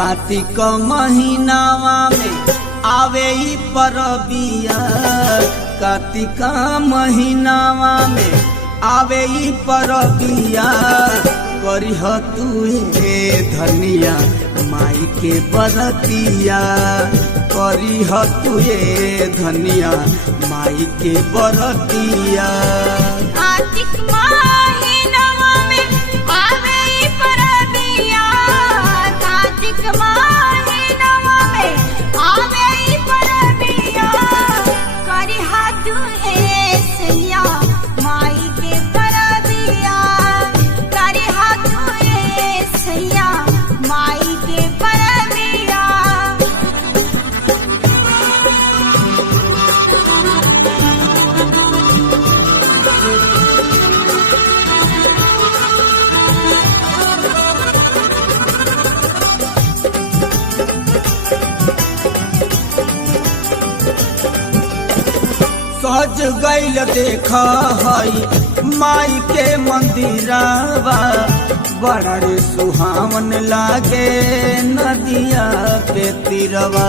कार्तिक महीनावा में आवे ई परबिया, कार्तिक महीनावा में आवे ई परबिया। करिह तुहे धनिया माई के बरतिया, करिह तुहे धनिया माई के बरतिया। कार्तिक महीनावा में आवे ई परबिया, कार्तिक महीनावा में आवे ई परबिया। करिह तुहे सैया माई के परबिया, करिह तुहे सैया माई के परबिया। सज गईल देखा हई माई के मंदिरावा, बड़ा रे सुहावन लागे नदिया के तीरवा।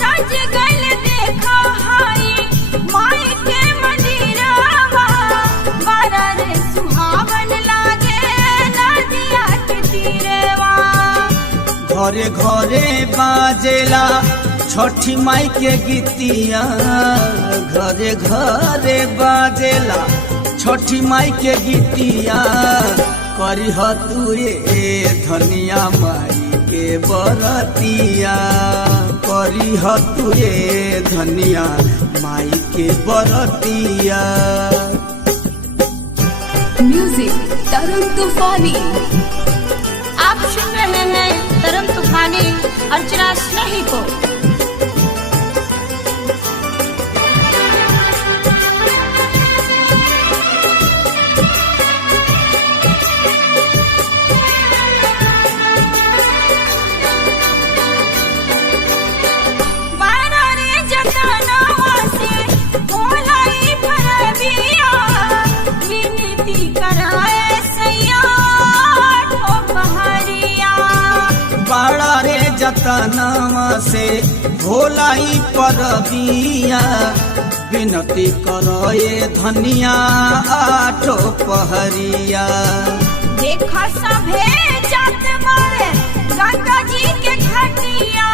सज गईल देखा हई माई के मंदिरावा, बड़ा रे सुहावन लागे नदिया के तीरवा। घरे घरे बाजेला छठी माई के गीतिया, घरे घरे बाजेला छठी माई के गीतिया। करिह तुहे धनिया माई के बरतिया, करिह तुहे धनिया माई के बरतिया। म्यूजिक तरंग तूफानी। आप सुन रहे हैं तरंग तूफानी अर्चना स्नेही को। बड़ा रे जतनवा से भोलाई परबिया, विनती करे धनिया आठो पहरिया। देखा सभे जात बारे गंगा जी के घाटिया,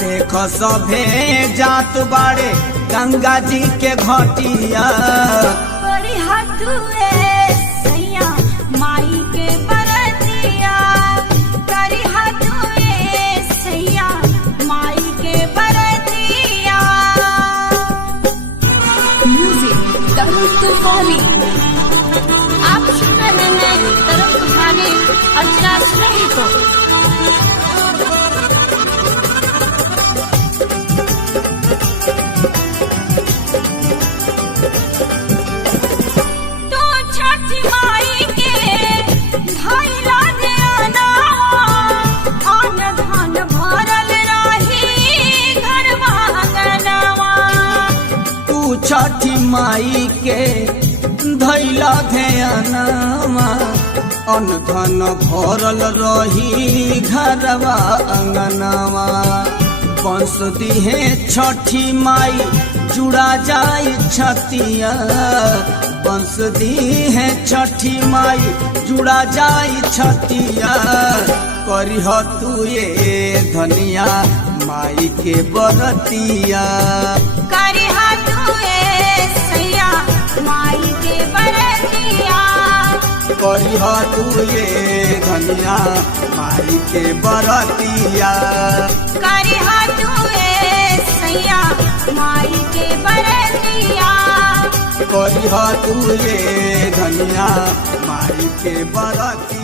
देख सभे जात बारे गंगा जी के घाटिया। करिह तुहे सैया माई के बरतिया, करिह तुहे सैया माई के बरतिया। म्यूजिक तरंग तूफानी। आप सुन रहे हैं तरंग तूफानी अर्चना स्नेही को। छठी माई के धैला ध्यानवा, अन्न धन भरल रही घरवा अंगनवा। बंस दिहे छठी माई जुड़ा जाई छतिया, बंस दिहे छठी माई जुड़ा जाई छतिया। करिह तुहे धनिया माई के बरतिया, करिह तुहे सैया माई के बरतिया, करिह तुहे धनिया माई के बरतिया। करिह तुहे सैया माई के बरतिया, करिह तुहे धनिया माई के बरतिया।